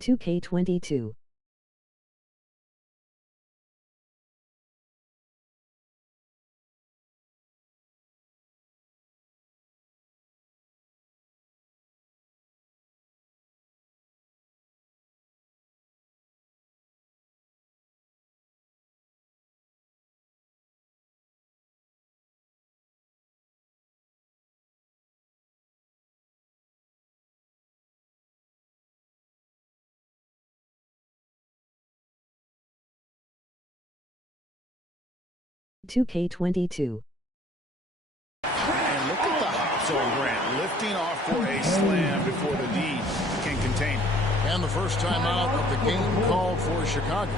2K22. $2K22. And look at the hops on Grant, lifting off for a slam before the D can contain it. And the first time out of the game called for Chicago.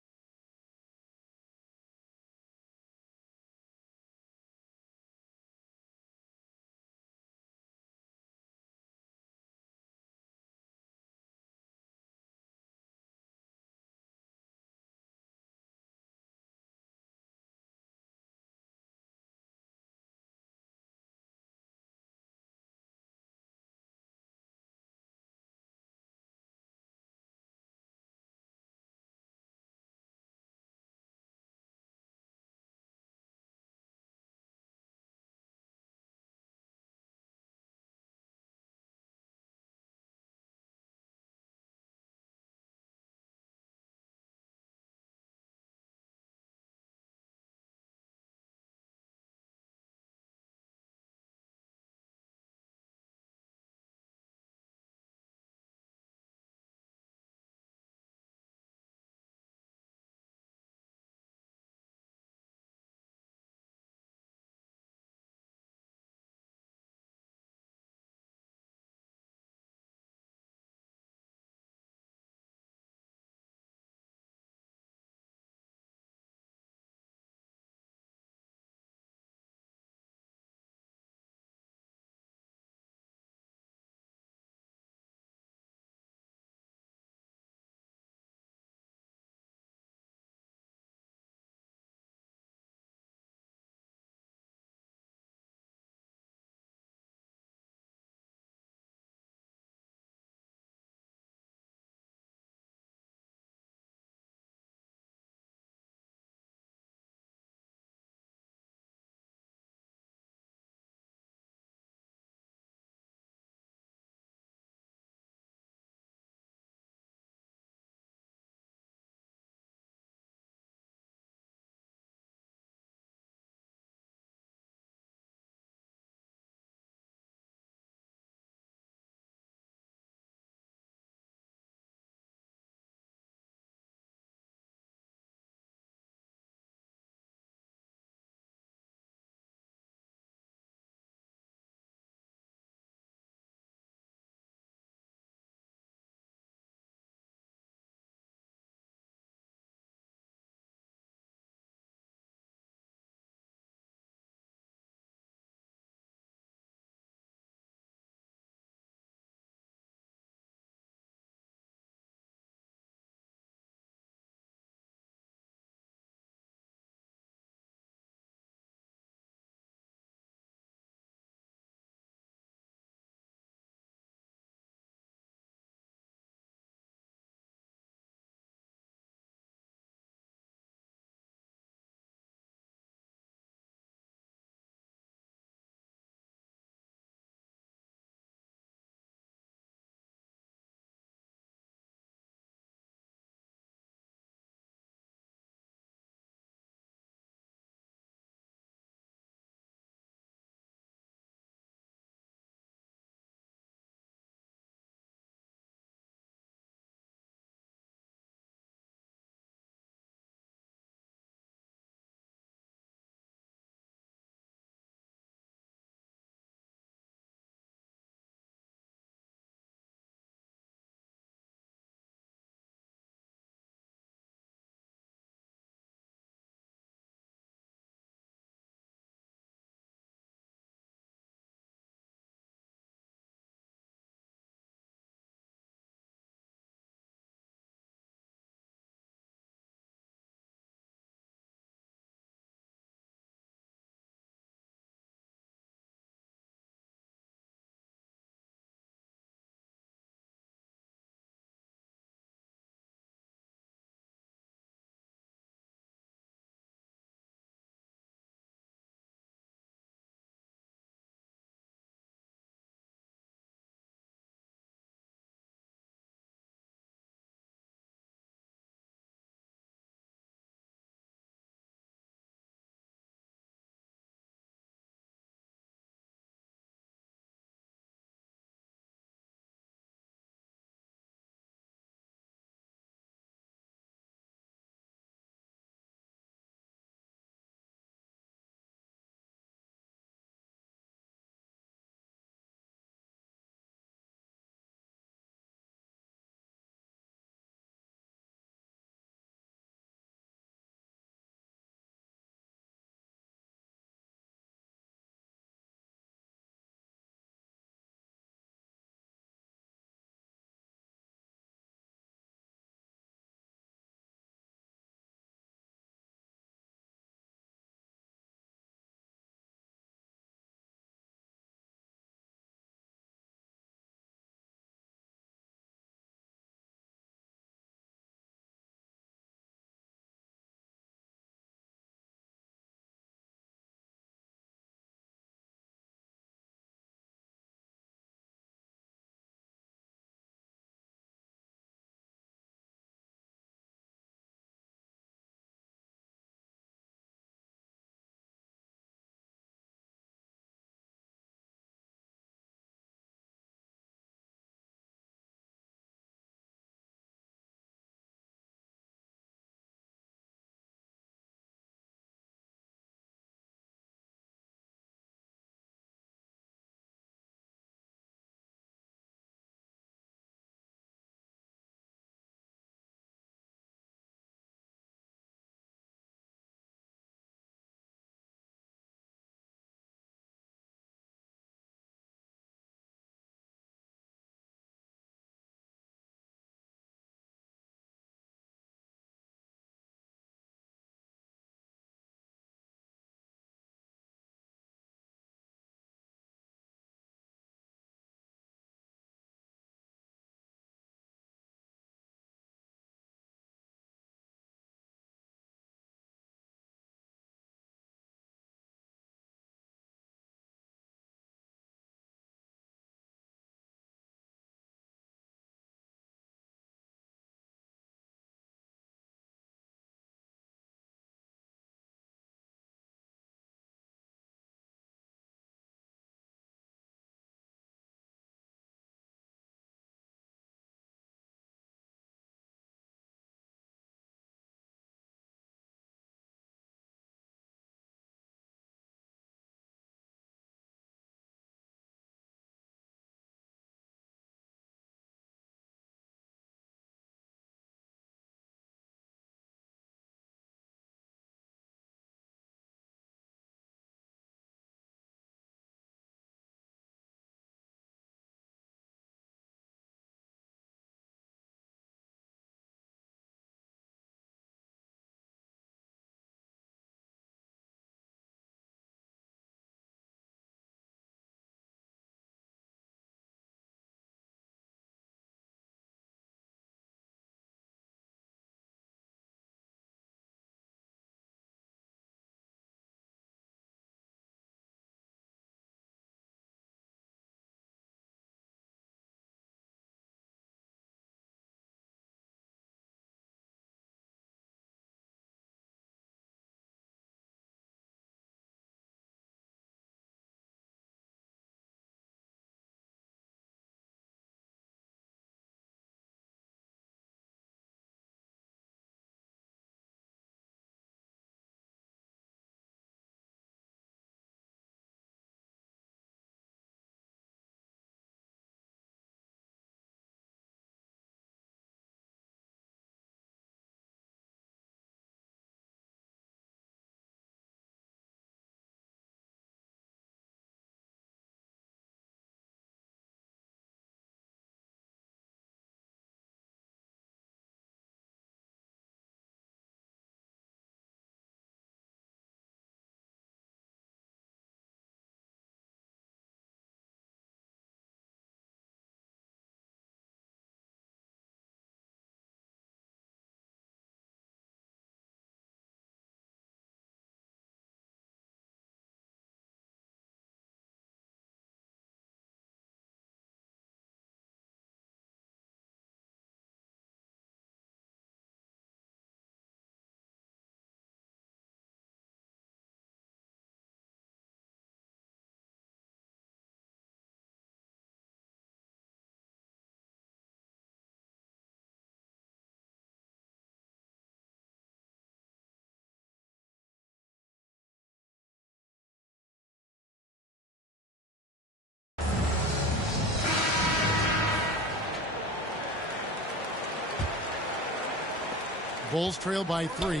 Bulls trail by 3.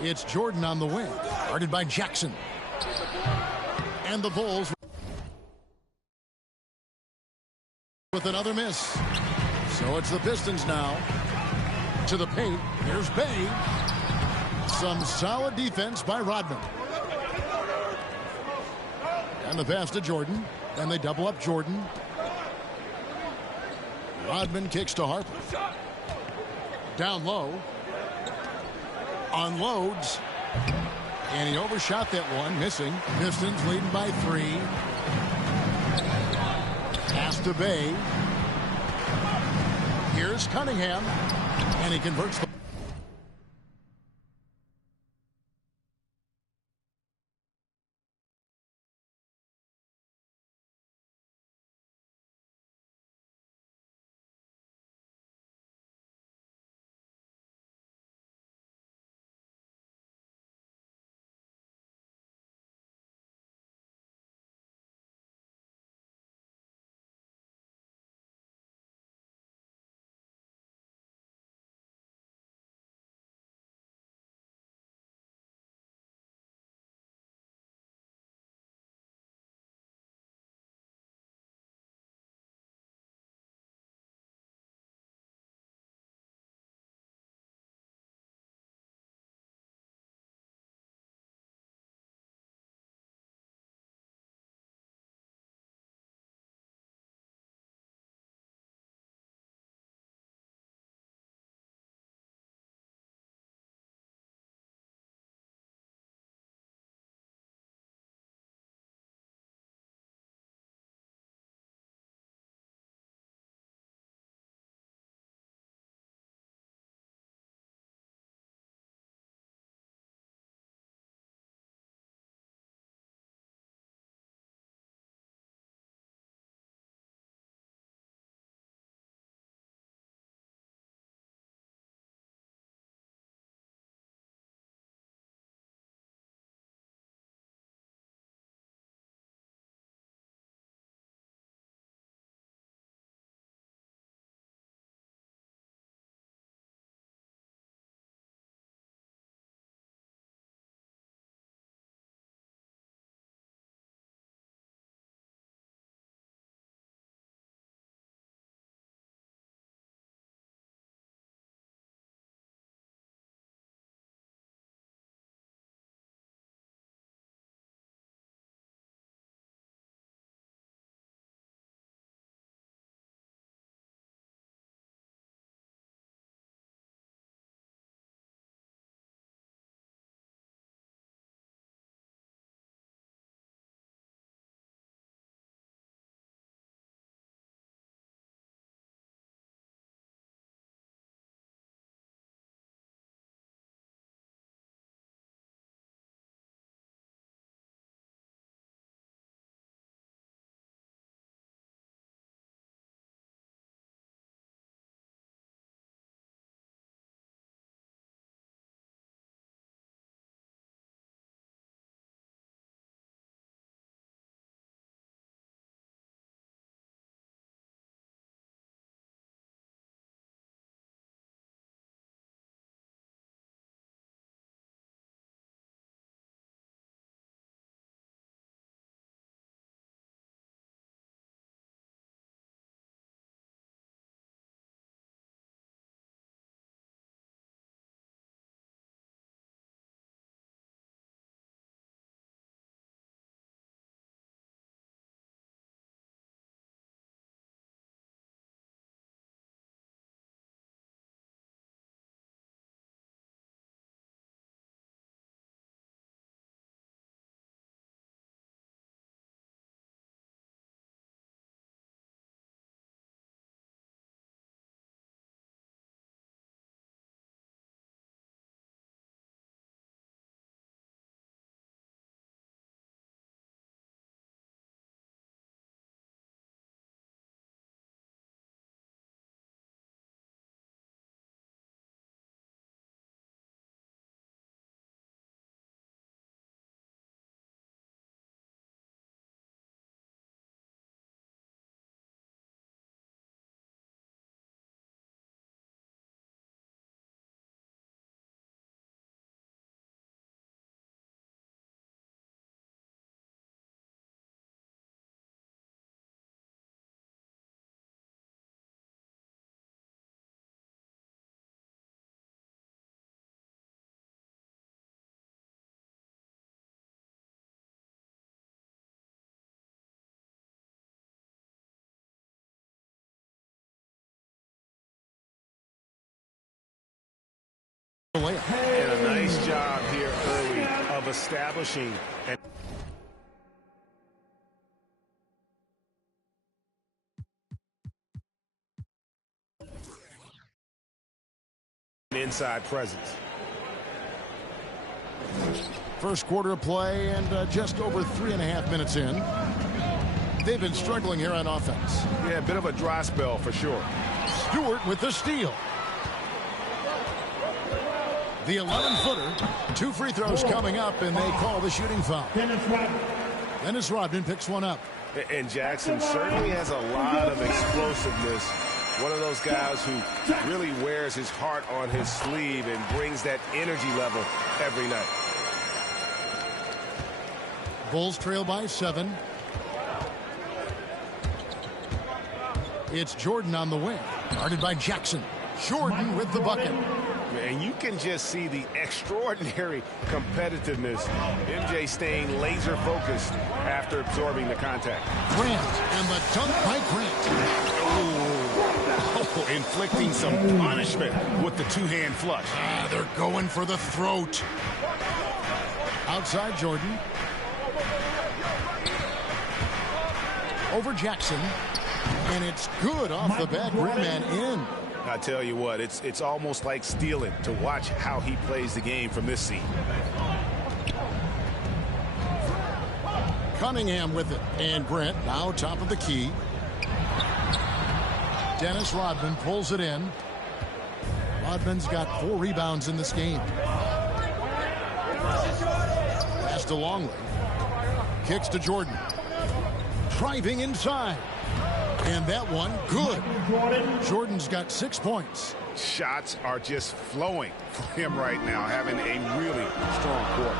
It's Jordan on the wing, guarded by Jackson. And the Bulls with another miss. So it's the Pistons now. To the paint. Here's Bay. Some solid defense by Rodman. And the pass to Jordan. And they double up Jordan. Rodman kicks to Harper. Down low. Unloads. And he overshot that one, missing. Pistons leading by 3. Pass to Bay. Here's Cunningham. And he converts the establishing an inside presence. First quarter of play and just over 3.5 minutes in. They've been struggling here on offense. Yeah, a bit of a dry spell for sure. Stewart with the steal. The 11-footer. 2 free throws coming up, and they call the shooting foul. Dennis Rodman picks one up. And Jackson certainly has a lot of explosiveness. One of those guys who really wears his heart on his sleeve and brings that energy level every night. Bulls trail by 7. It's Jordan on the wing, guarded by Jackson. Jordan with the bucket. And you can just see the extraordinary competitiveness. MJ staying laser focused after absorbing the contact. Grant, and the dunk by Grant. Oh, inflicting some punishment with the two-hand flush. They're going for the throat. Outside Jordan. Over Jackson. And it's good off the back rim and in. I tell you what, it's almost like stealing to watch how he plays the game from this seat. Cunningham with it. And Grant now top of the key. Dennis Rodman pulls it in. Rodman's got 4 rebounds in this game. Pass to Longley. Kicks to Jordan. Driving inside. And that one, good. Jordan's got 6 points. Shots are just flowing for him right now, having a really strong quarter.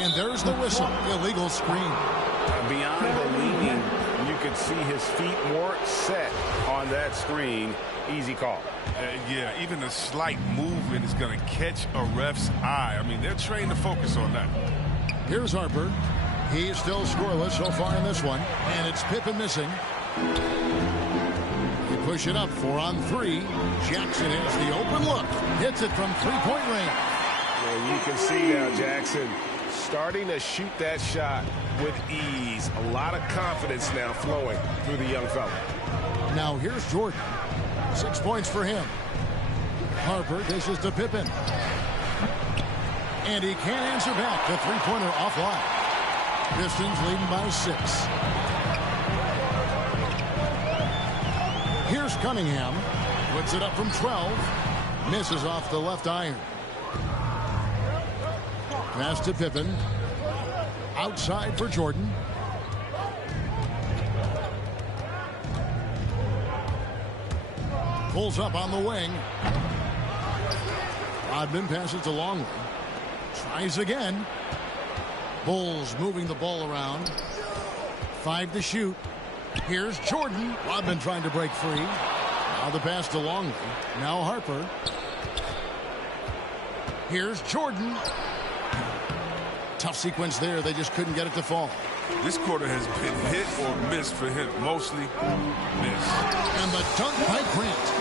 And there's the whistle. Illegal screen. Beyond the leaning, you could see his feet more set on that screen. Easy call. Yeah, even a slight movement is going to catch a ref's eye. I mean, they're trained to focus on that. Here's Harper. He's still scoreless so far in this one. And it's Pippen missing. They push it up 4 on 3. Jackson has the open look. Hits it from 3-point range. Well, you can see now Jackson starting to shoot that shot with ease. A lot of confidence now flowing through the young fella. Now here's Jordan. 6 points for him. Harper dishes to Pippen. And he can't answer back. The 3-pointer offline. Pistons leading by 6. Here's Cunningham. Puts it up from 12. Misses off the left iron. Pass to Pippen. Outside for Jordan. Pulls up on the wing. Rodman passes to Longley. Tries again. Bulls moving the ball around. 5 to shoot. Here's Jordan. Rodman trying to break free. Now the pass to Longley. Now Harper. Here's Jordan. Tough sequence there. They just couldn't get it to fall. This quarter has been hit or missed for him. Mostly miss. And the dunk by Grant.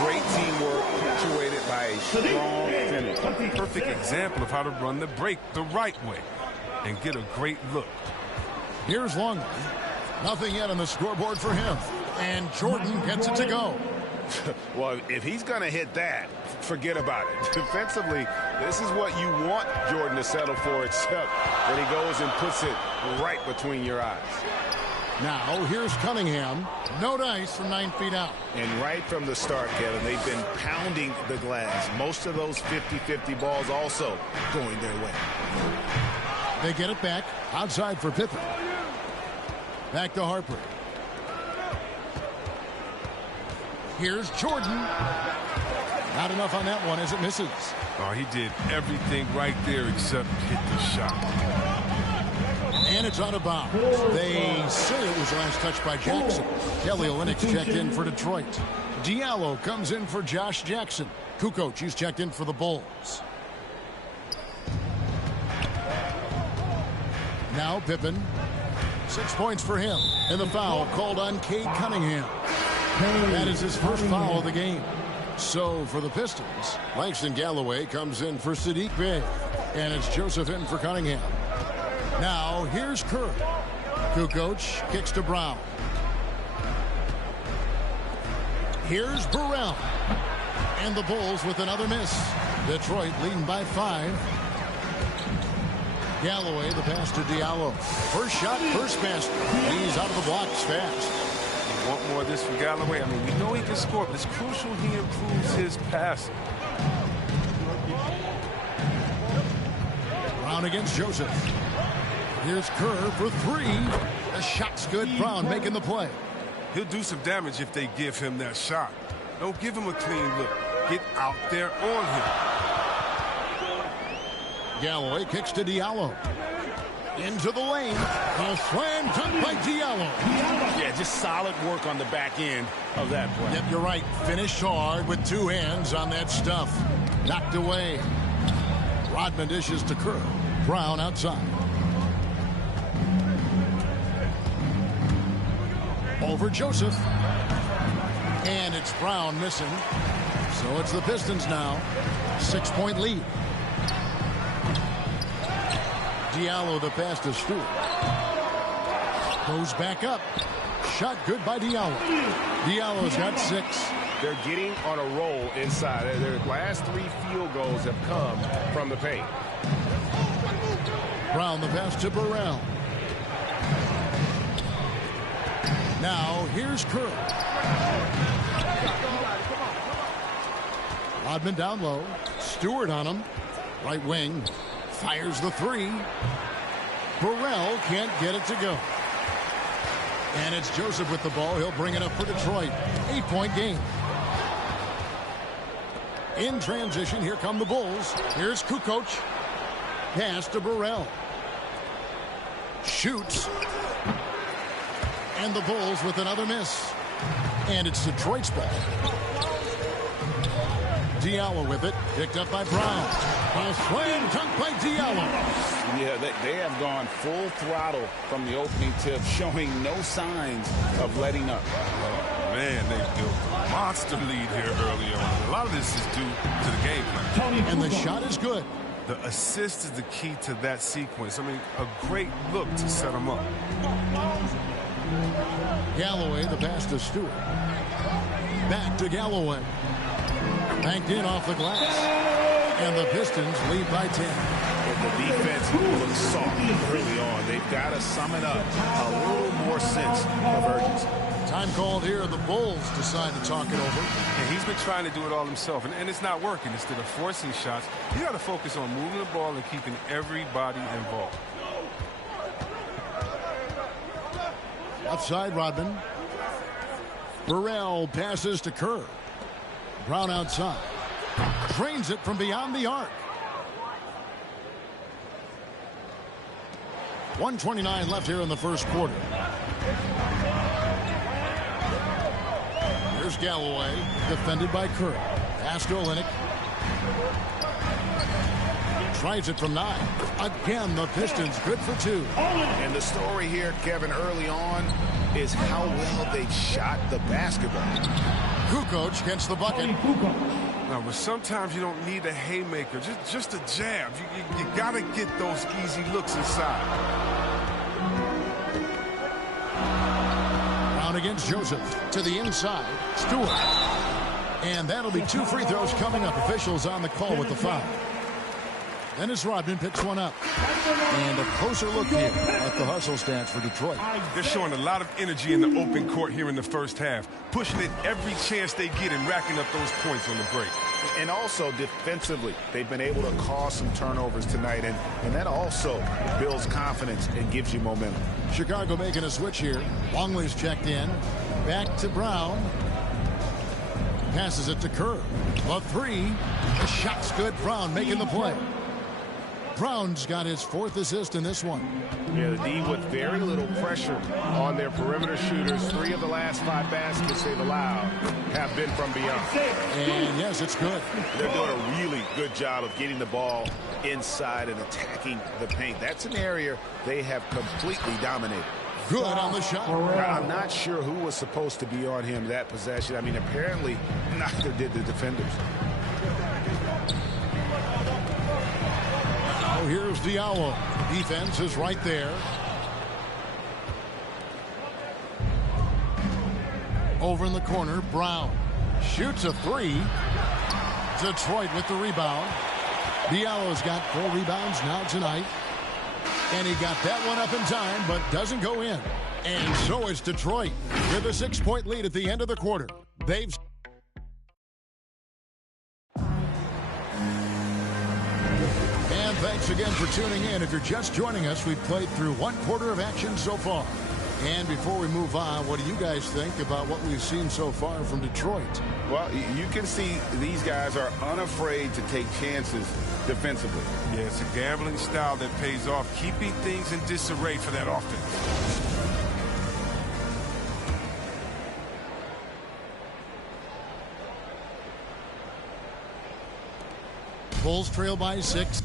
Great teamwork punctuated by a strong finish. Perfect example of how to run the break the right way and get a great look. Here's Longley. Nothing yet on the scoreboard for him. And Jordan gets it to go. Well, if he's going to hit that, forget about it. Defensively, this is what you want Jordan to settle for, except when he goes and puts it right between your eyes. Now, here's Cunningham. No dice from 9 feet out. And right from the start, Kevin, they've been pounding the glass. Most of those 50-50 balls also going their way. They get it back. Outside for Pippen. Back to Harper. Here's Jordan. Not enough on that one as it misses. Oh, he did everything right there except hit the shot. And it's out of bounds. They say it was last touched by Jackson. Kelly Olynyk checked in for Detroit. Diallo comes in for Josh Jackson. Kukoc, he's checked in for the Bulls. Now Pippen. 6 points for him. And the foul called on Cade Cunningham. That is his first foul of the game. So for the Pistons, Langston Galloway comes in for Sadiq Bey. And it's Joseph in for Cunningham. Now here's Kerr. Kukoc kicks to Brown. Here's Burrell. And the Bulls with another miss. Detroit leading by 5. Galloway, the pass to Diallo. First shot, first pass. He's out of the blocks fast. You want more of this from Galloway? I mean, we know he can score, but it's crucial he improves his passing. Brown against Joseph. Here's Kerr for 3. The shot's good. Brown making the play. He'll do some damage if they give him that shot. Don't give him a clean look. Get out there on him. Galloway kicks to Diallo. Into the lane. A slam dunk by Diallo. Yeah, just solid work on the back end of that play. Yep, you're right. Finished hard with 2 hands on that stuff. Knocked away. Rodman dishes to Kerr. Brown outside. Over Joseph. And it's Brown missing. So it's the Pistons now. 6-point lead. Diallo the pass to Stewart. Goes back up. Shot good by Diallo. Diallo's got 6. They're getting on a roll inside. Their last 3 field goals have come from the paint. Brown the pass to Burrell. Now here's Kerr. Rodman down low. Stewart on him. Right wing. Fires the 3. Burrell can't get it to go. And it's Joseph with the ball. He'll bring it up for Detroit. 8-point game. In transition, here come the Bulls. Here's Kukoc. Pass to Burrell. Shoots. And the Bulls with another miss. And it's Detroit's ball. Diallo with it. Picked up by Brown. A slam dunk by Diallo. Yeah, they have gone full throttle from the opening tip, showing no signs of letting up. Oh, man, they built a monster lead here early on. A lot of this is due to the game plan. And the shot is good. The assist is the key to that sequence. I mean, a great look to set them up. Galloway, the pass to Stewart. Back to Galloway. Banked in off the glass. And the Pistons lead by 10. The defense looks soft early on. They've got to sum it up. A little more sense of urgency. Time called here. The Bulls decide to talk it over. And he's been trying to do it all himself, and it's not working. Instead of forcing shots, you got to focus on moving the ball and keeping everybody involved. Outside Rodman. Burrell passes to Kerr. Brown outside. Trains it from beyond the arc. 1:29 left here in the first quarter. Here's Galloway, defended by Kerr. Pass to Olynyk. Tries it from 9. Again, the Pistons good for 2. And the story here, Kevin, early on is how well they shot the basketball. Kukoc gets the bucket. Now, but sometimes you don't need a haymaker, just a jab. You got to get those easy looks inside. Brown against Joseph. To the inside. Stewart. And that'll be 2 free throws coming up. Officials on the call with the foul. Dennis Rodman picks one up. And a closer look here at the hustle stats for Detroit. They're showing a lot of energy in the open court here in the first half, pushing it every chance they get and racking up those points on the break. And also defensively, they've been able to cause some turnovers tonight, and that also builds confidence and gives you momentum. Chicago making a switch here. Longley's checked in. Back to Brown. Passes it to Kerr. A 3. The shot's good. Brown making the play. Brown's got his 4th assist in this one. Yeah, the D with very little pressure on their perimeter shooters. 3 of the last 5 baskets they've allowed have been from beyond. And yes, it's good. They're doing a really good job of getting the ball inside and attacking the paint. That's an area they have completely dominated. Good on the shot. I'm not sure who was supposed to be on him that possession. I mean, apparently neither did the defenders. Now here's Diallo. Defense is right there. Over in the corner, Brown shoots a three. Detroit with the rebound. Diallo's got 4 rebounds now tonight. And he got that one up in time, but doesn't go in. And so is Detroit with a 6-point lead at the end of the quarter. They've... And thanks again for tuning in. If you're just joining us, we've played through 1 quarter of action so far. And before we move on, what do you guys think about what we've seen so far from Detroit? Well, you can see these guys are unafraid to take chances defensively. Yeah, it's a gambling style that pays off, keeping things in disarray for that offense. Bulls trail by 6.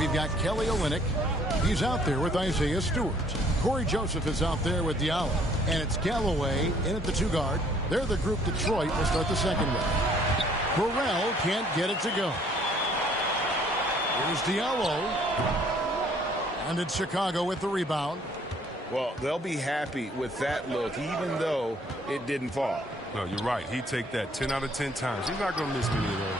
We've got Kelly Olynyk. He's out there with Isaiah Stewart. Corey Joseph is out there with Diallo. And it's Galloway in at the 2 guard. They're the group Detroit will start the second with. Burrell can't get it to go. Here's Diallo. And it's Chicago with the rebound. Well, they'll be happy with that look, even though it didn't fall. No, you're right. He'd take that 10 out of 10 times. He's not going to miss many of those.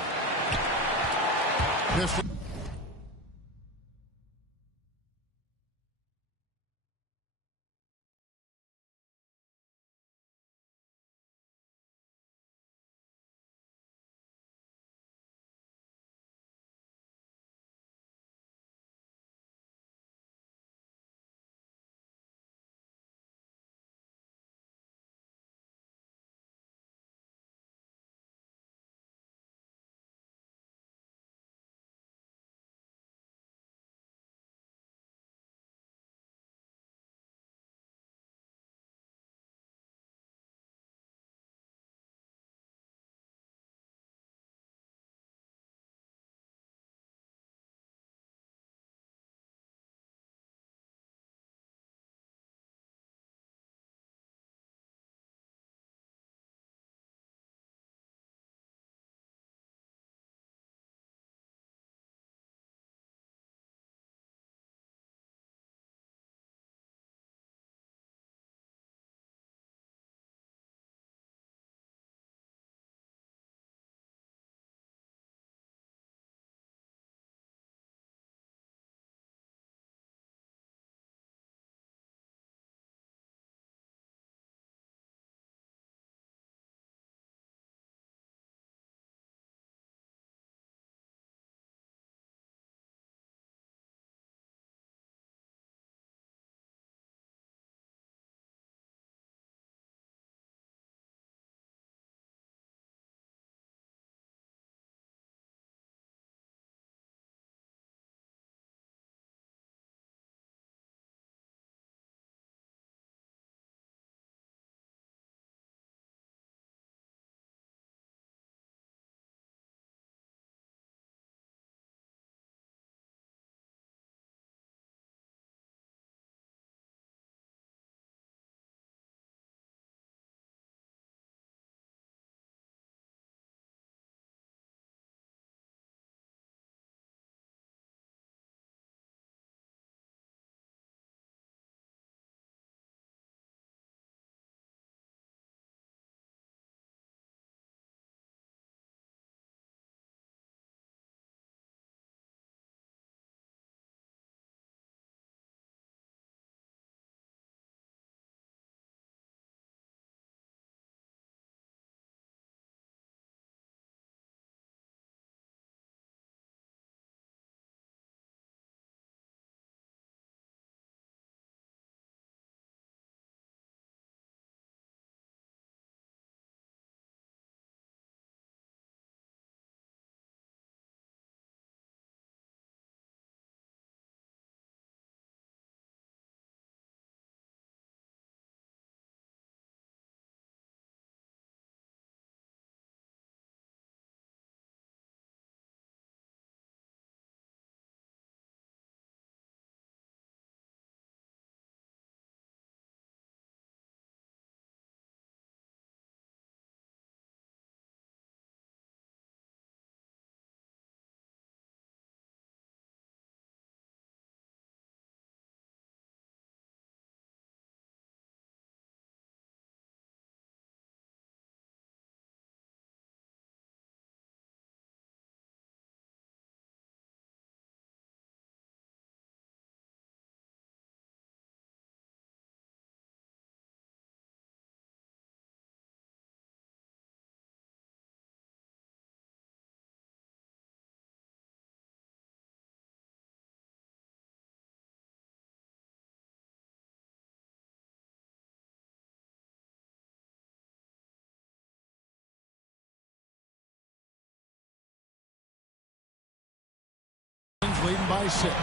Leading by 6.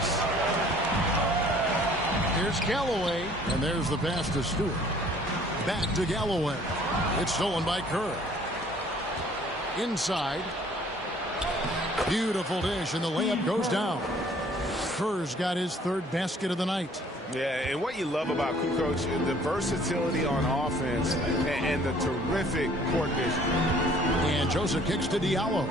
Here's Galloway, and there's the pass to Stewart. Back to Galloway. It's stolen by Kerr. Inside. Beautiful dish, and the layup goes down. Kerr's got his third basket of the night. Yeah, and what you love about Kukoc, the versatility on offense and the terrific court vision. And Joseph kicks to Diallo.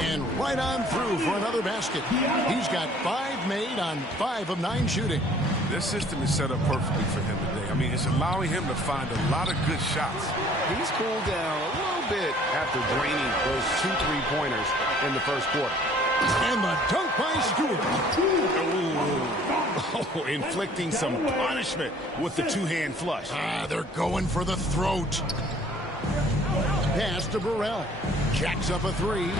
And right on through for another basket. He's got 5 made on 5 of 9 shooting. This system is set up perfectly for him today. I mean, it's allowing him to find a lot of good shots. He's cooled down a little bit after draining those 2 3-pointers in the first quarter. And the dunk by Stewart. Oh, inflicting some punishment with the 2-hand flush. They're going for the throat. Pass to Burrell. Jacks up a 3.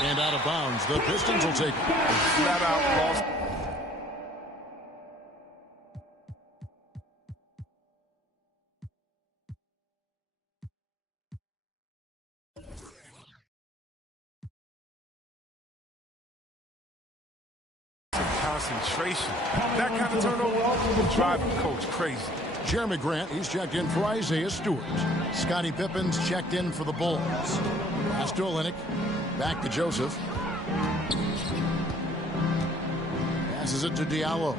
And out of bounds. The Pistons will take it. Flat out lost. Concentration. That kind of turnover will drive a coach crazy. Jeremy Grant, he's checked in for Isaiah Stewart. Scottie Pippen's checked in for the Bulls. Pass to Olynyk. Back to Joseph. Passes it to Diallo.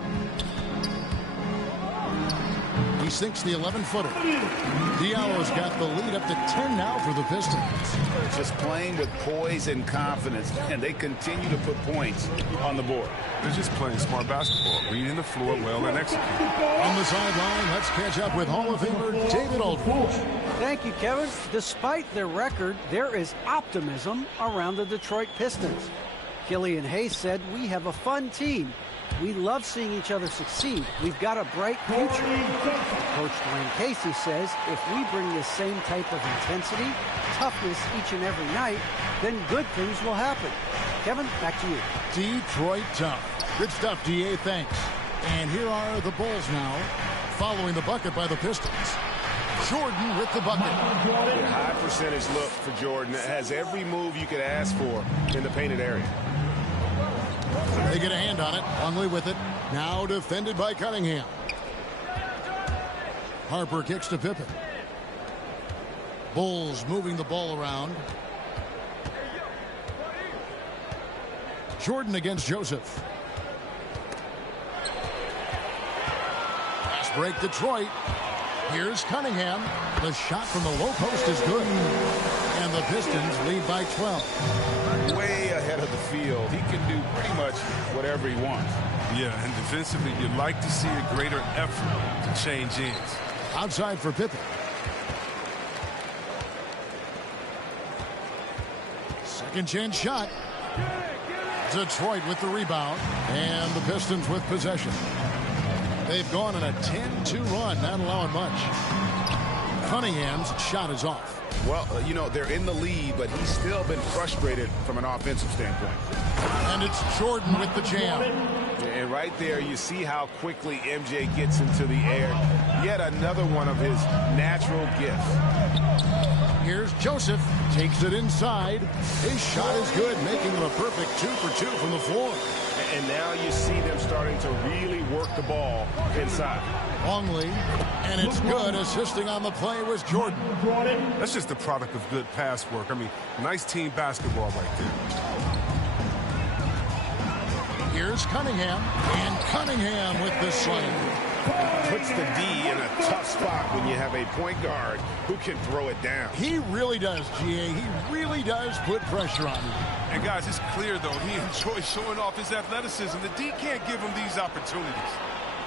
He sinks the 11-footer. Diallo's got the lead up to 10 now for the Pistons. Just playing with poise and confidence, and they continue to put points on the board. They're just playing smart basketball, reading the floor well and executing. On the sideline, let's catch up with Hall of Famer David Aldridge. Thank you, Kevin. Despite their record, there is optimism around the Detroit Pistons. Killian Hayes said, "We have a fun team. We love seeing each other succeed. We've got a bright future." Coach Dwayne Casey says, "If we bring this same type of intensity, toughness each and every night, then good things will happen." Kevin, back to you. Detroit tough. Good stuff, DA. Thanks. And here are the Bulls now, following the bucket by the Pistons. Jordan with the bucket. A high percentage look for Jordan. It has every move you could ask for in the painted area. They get a hand on it. Longley with it. Now defended by Cunningham. Harper kicks to Pippen. Bulls moving the ball around. Jordan against Joseph. Pass break Detroit. Here's Cunningham. The shot from the low post is good. And the Pistons lead by 12. Way ahead of the field. He can do pretty much whatever he wants. Yeah, and defensively, you'd like to see a greater effort to change ends. Outside for Pippen. Second chance shot. Detroit with the rebound. And the Pistons with possession. They've gone on a 10-2 run, not allowing much. Cunningham's shot is off. Well, you know, they're in the lead, but he's still been frustrated from an offensive standpoint. And it's Jordan with the jam. And right there, you see how quickly MJ gets into the air. Yet another one of his natural gifts. Here's Joseph. Takes it inside. His shot is good, making him a perfect 2 for 2 from the floor. And now you see them starting to really work the ball inside. Longley, and it's good. Assisting on the play was Jordan. That's just the product of good pass work. I mean, nice team basketball right there. Here's Cunningham, and Cunningham with the slam. Puts the D in a tough spot when you have a point guard who can throw it down. He really does, GA. He really does put pressure on him. And guys, it's clear, though, he enjoys showing off his athleticism. The D can't give him these opportunities.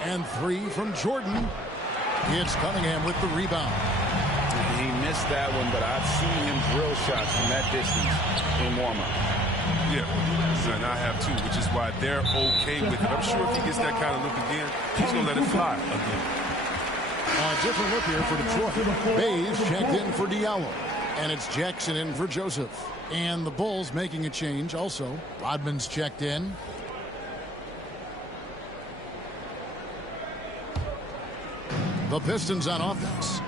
And 3 from Jordan. It's Cunningham with the rebound. He missed that one, but I've seen him drill shots from that distance in warm-up. Yeah, and I have too, which is why they're okay with it. I'm sure if he gets that kind of look again, he's going to let it fly again. A different look here for Detroit. Bays checked in for Diallo. And it's Jackson in for Joseph. And the Bulls making a change also. Rodman's checked in. The Pistons on offense.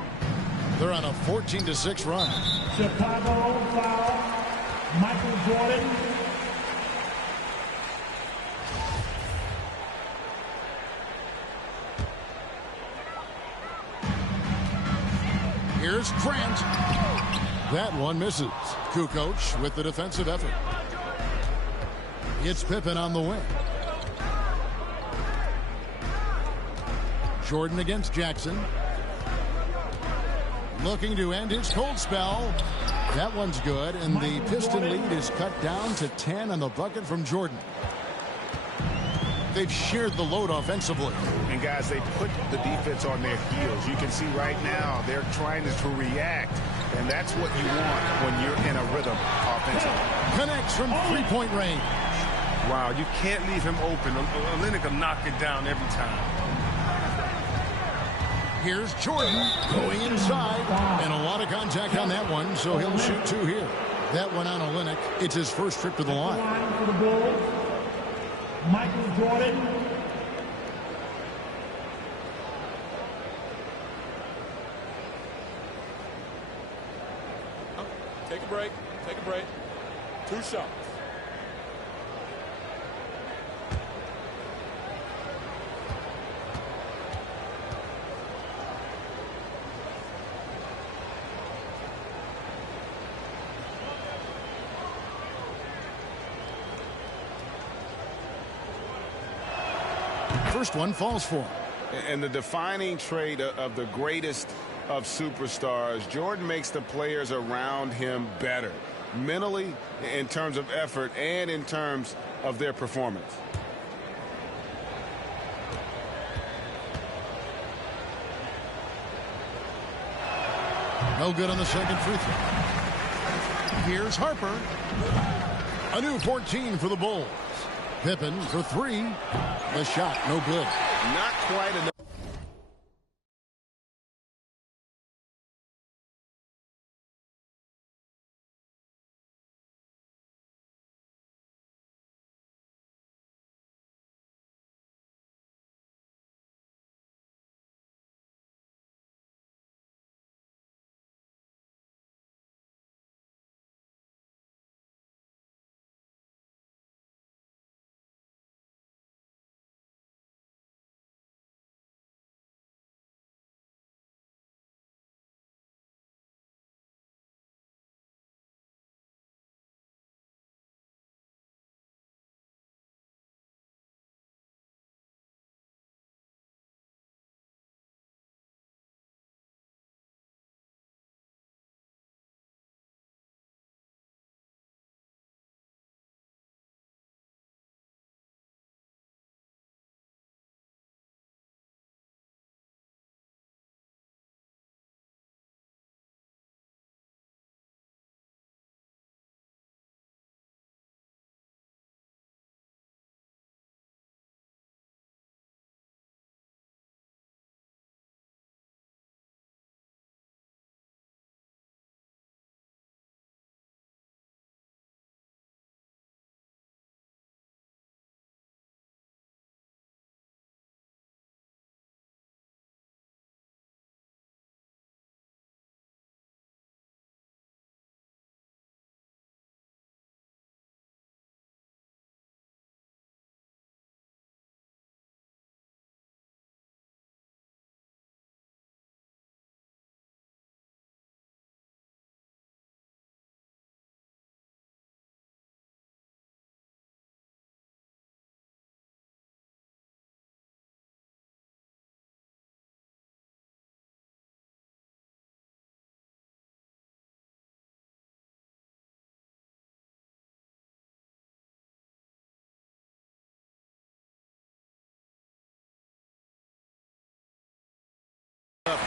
They're on a 14-6 run. Chicago foul. Michael Jordan. Here's Grant. That one misses. Kukoc with the defensive effort. It's Pippen on the wing. Jordan against Jackson. Looking to end his cold spell. That one's good, and the Piston lead is cut down to 10 on the bucket from Jordan. They've shared the load offensively. And guys, they put the defense on their heels. You can see right now they're trying to react, and that's what you want when you're in a rhythm offensively. Connects from three-point range. Wow, you can't leave him open. Olynyk will knock it down every time. Here's Jordan going inside, and a lot of contact on that one, so he'll shoot two here. That one on Olynyk. It's his first trip to the line. For the Bulls, Michael Jordan. Take a break. Take a break. 2 shots. First one falls for him. And the defining trait of the greatest of superstars, Jordan makes the players around him better, mentally, in terms of effort, and in terms of their performance. No good on the second free throw. Here's Harper. A new 14 for the Bulls. Pippen for 3. The shot, no good. Not quite enough.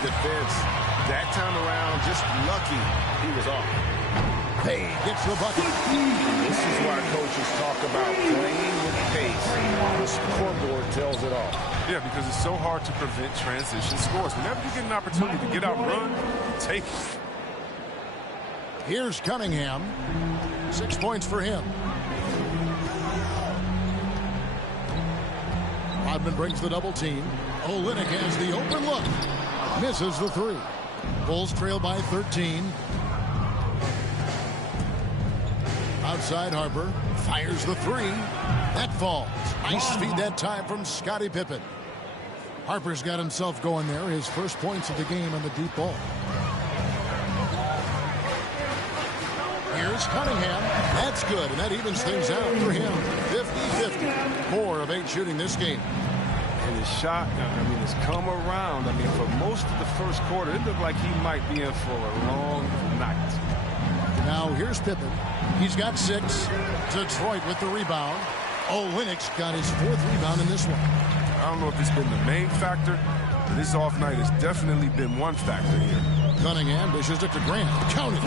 Defense that time around, just lucky he was off. Pay gets the bucket. This is why coaches talk about playing with pace. The scoreboard tells it all. Yeah, because it's so hard to prevent transition scores. Whenever you get an opportunity to get out and run, take it. Here's Cunningham. 6 points for him. Rodman brings the double team. Olynyk has the open look. Misses the 3. Bulls trail by 13. Outside Harper. Fires the 3. That falls. Nice feed that time from Scottie Pippen. Harper's got himself going there. His first points of the game on the deep ball. Here's Here's Cunningham. That's good, and that evens things out for him. 50-50. 4 of 8 shooting this game. And his shot, I mean, has come around. I mean, for most of the first quarter, it looked like he might be in for a long night. Now here's Pippen. He's got 6. Detroit with the rebound. Olynyk's got his 4th rebound in this one. I don't know if it's been the main factor, but this off night has definitely been one factor here. Cunningham dishes it to Grant. Count it.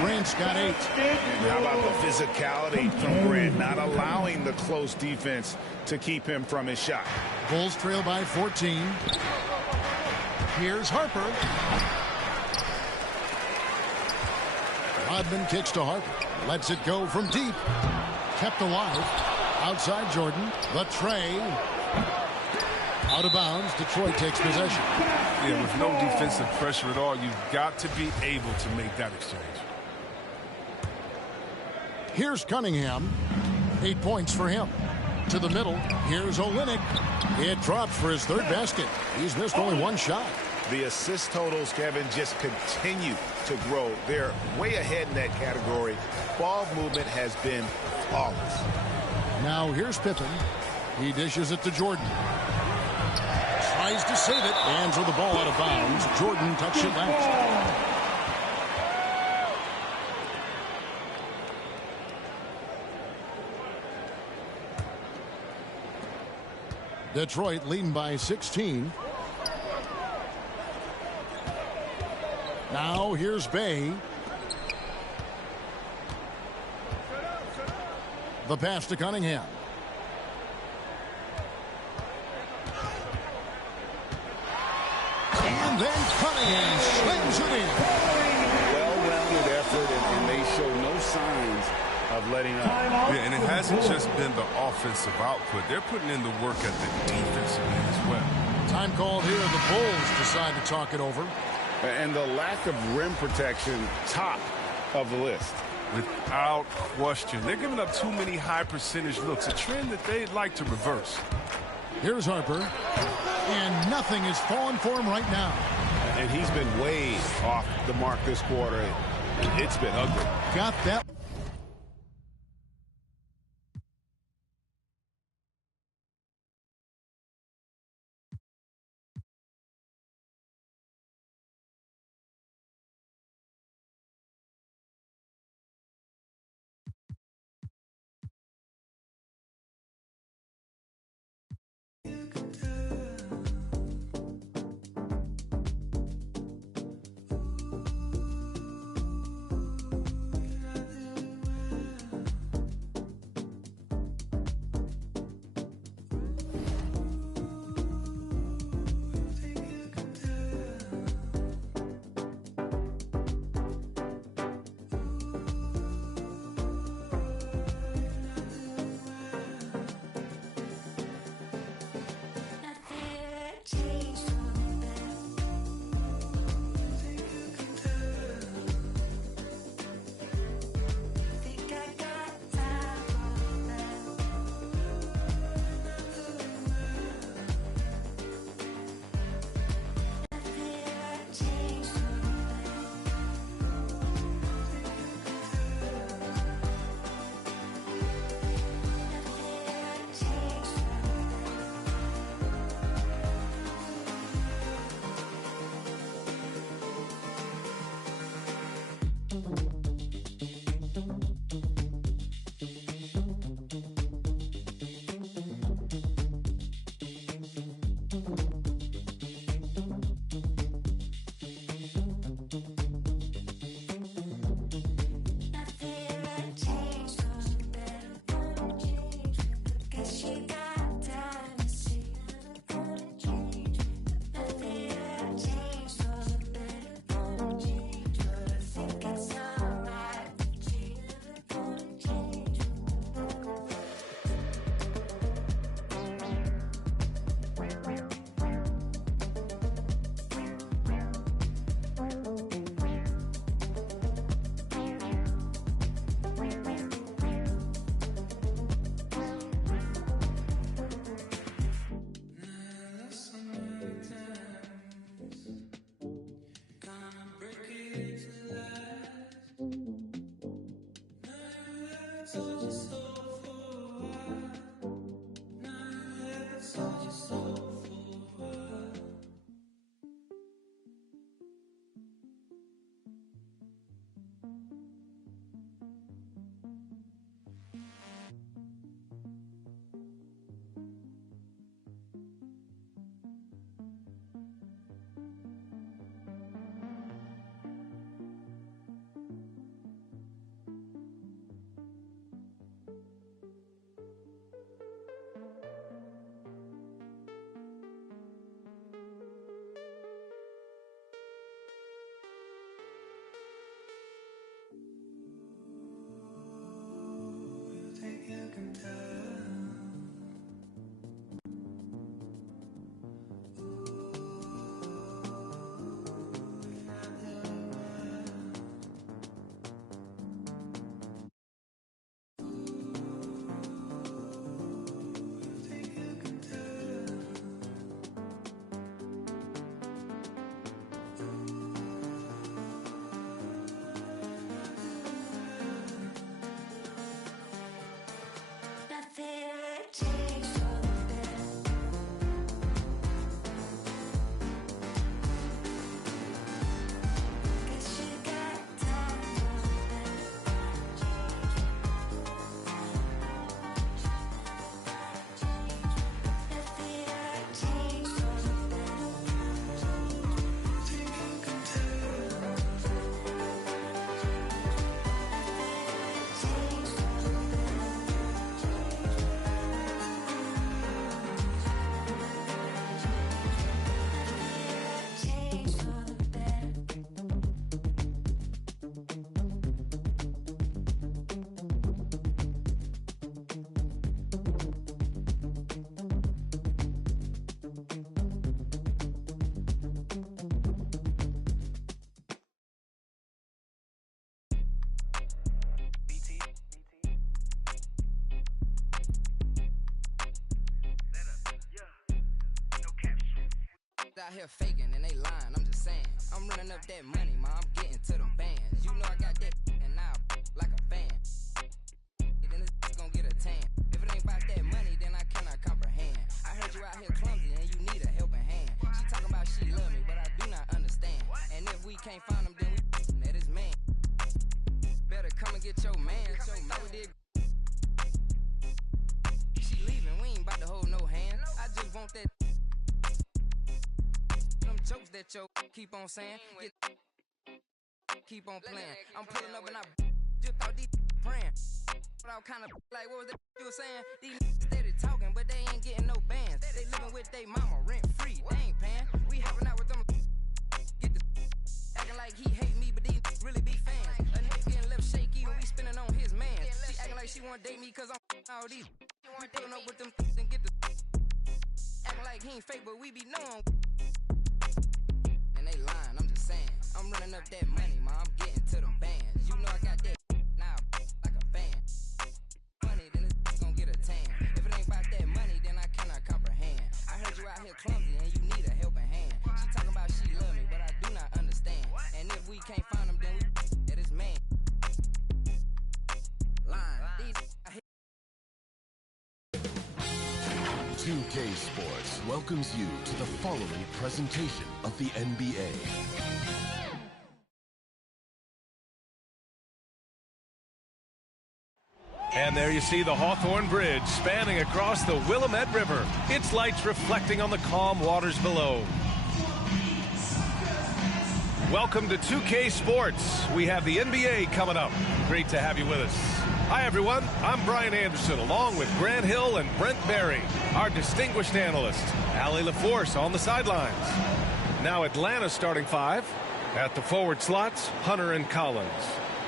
Grant's got 8. How about the physicality from Grant, not allowing the close defense to keep him from his shot. Bulls trail by 14. Here's Harper. Rodman kicks to Harper. Lets it go from deep. Kept alive. Outside Jordan. The tray. Out of bounds. Detroit takes possession. Yeah, with no defensive pressure at all, you've got to be able to make that exchange. Here's Cunningham. 8 points for him. To the middle. Here's Olynyk. It drops for his 3rd basket. He's missed only 1 shot. The assist totals, Kevin, just continue to grow. They're way ahead in that category. Ball movement has been flawless. Now here's Pippen. He dishes it to Jordan. Tries to save it. Hands with the ball out of bounds. Jordan touched it last. Detroit leading by 16. Now here's Bay. The pass to Cunningham. And then Cunningham slings it in. Well-rounded effort, and they show no signs of letting up. Yeah, and it hasn't just been the offensive output. They're putting in the work at the defensive end as well. Time called here. The Bulls decide to talk it over. And the lack of rim protection, top of the list. Without question. They're giving up too many high percentage looks, a trend that they'd like to reverse. Here's Harper. And nothing is falling for him right now. And he's been way off the mark this quarter. It's been ugly. Got that. Out here faking and they lying, I'm just saying. I'm running up that money, ma, I'm getting to them bands. You know I got that and now like a fan. Then this gonna get a tan. If it ain't about that money, then I cannot comprehend. I heard you out here clumsy and you need a helping hand. She talking about she love me, but I do not understand. And if we can't find him, then we that is man. Better come and get your man. She leaving, we ain't about to hold no hand. I just want that jokes that yo keep on saying, keep on playing. I'm pulling up and I just thought these praying. But I was kind of like, what was that you were saying? These steady talking, but they ain't getting no bands. They living with they mama rent free, they ain't paying. We hopping out with them, get the acting like he hate me, but these really be fans. A nigga getting left shaky when we spinning on his man. She acting like she wanna date me cause I'm all these. We pulling up with them and get the acting like he ain't fake, but we be knowing. They lying, I'm just saying. I'm running up that money, ma, I'm getting to them bands. You know I got that now like a fan. Money, then it's gonna get a tan. If it ain't about that money, then I cannot comprehend. I heard you out here clumsy and you need a helping hand. She talking about she love me, but I do not understand. And if we can't find them, then we that is man. Lying. 2K Sports welcomes you to the following presentation of the NBA. And there you see the Hawthorne Bridge spanning across the Willamette River, its lights reflecting on the calm waters below. Welcome to 2K Sports. We have the NBA coming up. Great to have you with us. Hi, everyone. I'm Brian Anderson, along with Grant Hill and Brent Barry, our distinguished analyst, Allie LaForce on the sidelines. Now Atlanta starting five. At the forward slots, Hunter and Collins.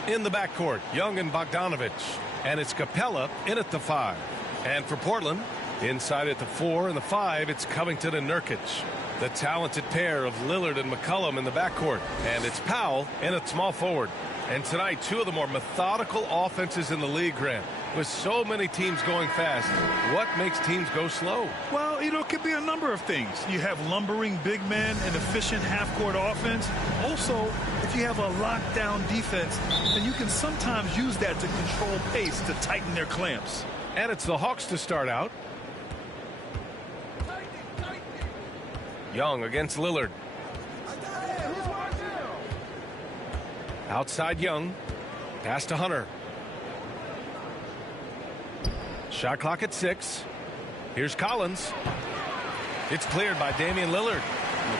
In the backcourt, Young and Bogdanovich. And it's Capella in at the 5. And for Portland, inside at the 4 and the 5, it's Covington and Nurkic. The talented pair of Lillard and McCollum in the backcourt. And it's Powell in at small forward. And tonight, two of the more methodical offenses in the league, Grant. With so many teams going fast, what makes teams go slow? Well, it could be a number of things. You have lumbering big men and efficient half-court offense. Also, if you have a lockdown defense, then you can sometimes use that to control pace to tighten their clamps. And it's the Hawks to start out. Young against Lillard. Outside Young. Pass to Hunter. Shot clock at 6. Here's Collins. It's cleared by Damian Lillard.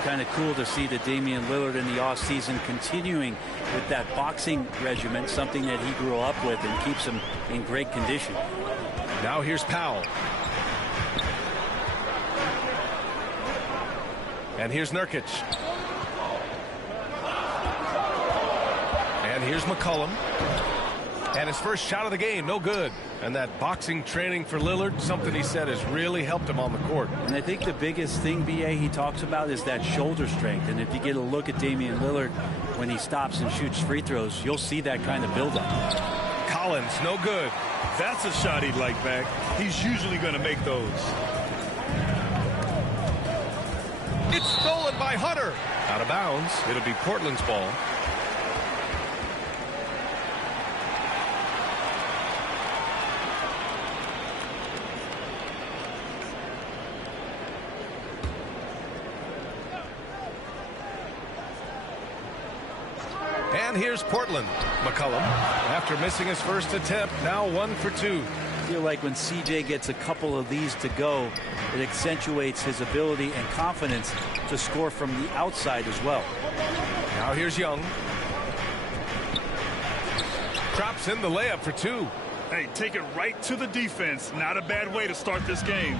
Kind of cool to see the Damian Lillard in the offseason continuing with that boxing regimen, something that he grew up with and keeps him in great condition. Now here's Powell. And here's Nurkic. And here's McCollum. And his first shot of the game, no good. And that boxing training for Lillard, something he said has really helped him on the court. And I think the biggest thing, B.A., he talks about is that shoulder strength. And if you get a look at Damian Lillard when he stops and shoots free throws, you'll see that kind of buildup. Collins, no good. That's a shot he'd like back. He's usually going to make those. It's stolen by Hunter. Out of bounds. It'll be Portland's ball. And here's Portland. McCollum, after missing his first attempt, now 1 for 2. I feel like when CJ gets a couple of these to go, it accentuates his ability and confidence to score from the outside as well. Now here's Young. Drops in the layup for 2. Hey, take it right to the defense. Not a bad way to start this game.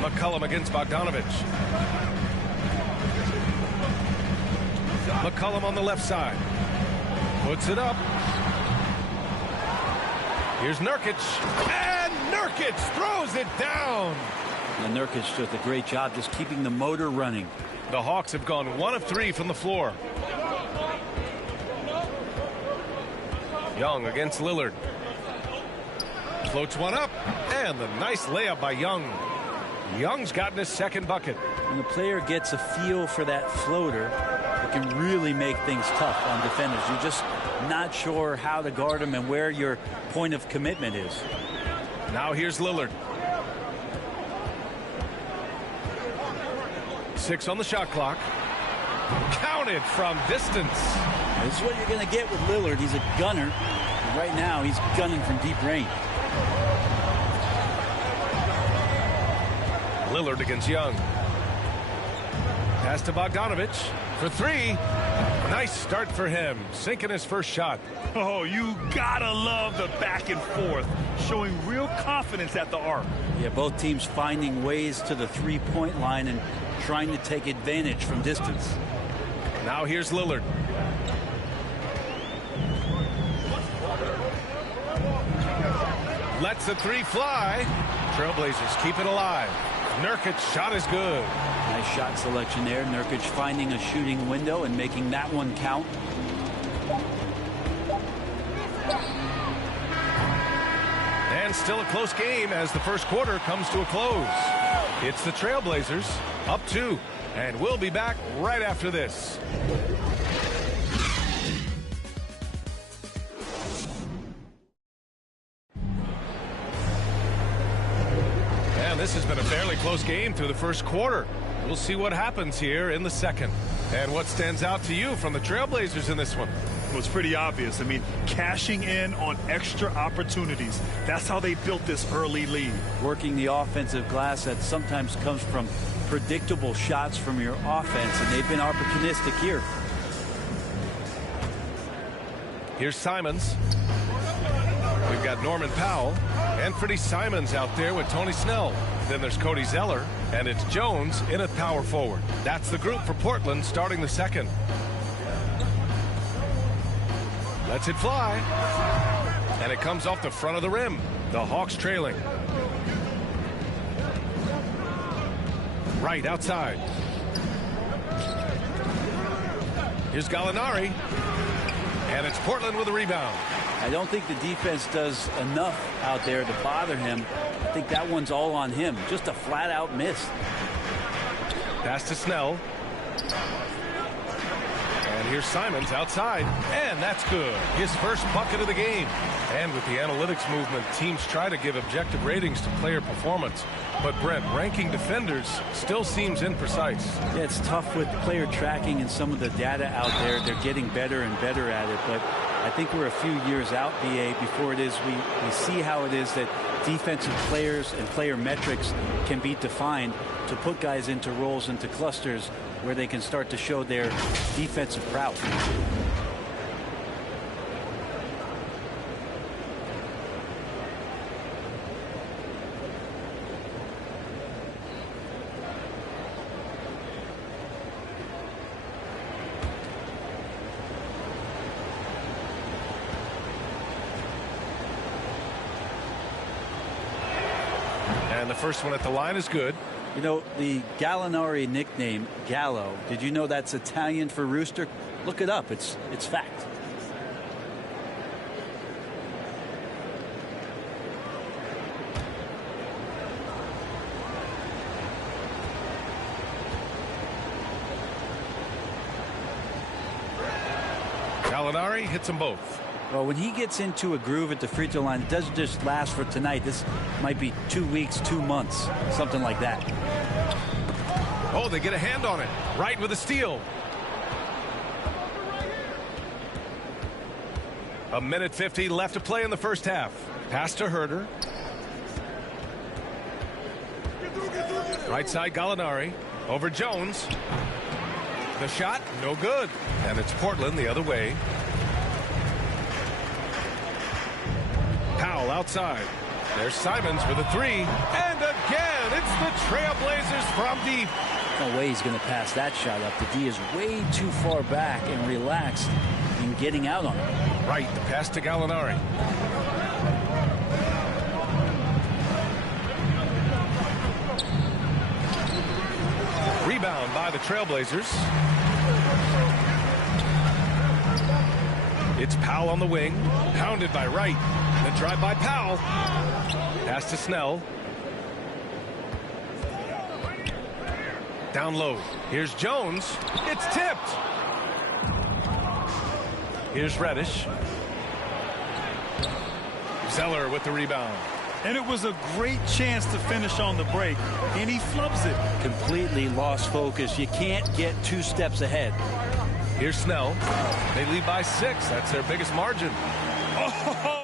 McCollum against Bogdanovich. McCollum on the left side. Puts it up. Here's Nurkic. And Nurkic throws it down. And Nurkic does a great job just keeping the motor running. The Hawks have gone 1 of 3 from the floor. Young against Lillard. Floats one up. And the nice layup by Young. Young's gotten his second bucket. When the player gets a feel for that floater, it can really make things tough on defenders. You're just not sure how to guard them and where your point of commitment is. Now here's Lillard. 6 on the shot clock. Counted from distance. This is what you're going to get with Lillard. He's a gunner. Right now, he's gunning from deep range. Lillard against Young. Pass to Bogdanovich for 3. Nice start for him, sinking his first shot. Oh, you gotta love the back and forth, showing real confidence at the arc. Yeah, both teams finding ways to the three-point line and trying to take advantage from distance. Now here's Lillard. Lets the 3 fly. Trailblazers keep it alive. Nurkic's shot is good. Nice shot selection there. Nurkic finding a shooting window and making that one count. And still a close game as the first quarter comes to a close. It's the Trailblazers up 2. And we'll be back right after this. This has been a fairly close game through the first quarter. We'll see what happens here in the second. And what stands out to you from the Trailblazers in this one? Well, it's pretty obvious. I mean, cashing in on extra opportunities. That's how they built this early lead. Working the offensive glass that sometimes comes from predictable shots from your offense, and they've been opportunistic here. Here's Simons. We've got Norman Powell and Freddie Simons out there with Tony Snell. Then there's Cody Zeller, and it's Jones in at power forward. That's the group for Portland starting the second. Lets it fly. And it comes off the front of the rim. The Hawks trailing. Right outside. Here's Gallinari. And it's Portland with a rebound. I don't think the defense does enough out there to bother him. I think that one's all on him. Just a flat-out miss. Pass to Snell. And here's Simons outside. And that's good. His first bucket of the game. And with the analytics movement, teams try to give objective ratings to player performance. But, Brent, ranking defenders still seems imprecise. Yeah, it's tough with player tracking and some of the data out there. They're getting better and better at it. But I think we're a few years out, BA, before it is we see how it is that defensive players and player metrics can be defined to put guys into roles, into clusters where they can start to show their defensive prowess. And the first one at the line is good. You know, the Gallinari nickname, Gallo, did you know that's Italian for rooster? Look it up. It's fact. Gallinari hits them both. Well, when he gets into a groove at the free throw line, it doesn't just last for tonight. This might be 2 weeks, 2 months, something like that. Oh, they get a hand on it. Right with a steal. A minute 50 left to play in the first half. Pass to Herder. Right side, Gallinari. Over Jones. The shot, no good. And it's Portland the other way. Powell outside. There's Simons with a three. And again, it's the Trailblazers from deep. No way he's going to pass that shot up. The D is way too far back and relaxed in getting out on it. Right, the pass to Gallinari. Rebound by the Trailblazers. It's Powell on the wing. Pounded by Wright. The drive by Powell. Pass to Snell. Down low. Here's Jones. It's tipped. Here's Reddish. Zeller with the rebound. And it was a great chance to finish on the break, and he flubs it. Completely lost focus. You can't get 2 steps ahead. Here's Snell. They lead by 6. That's their biggest margin. Oh,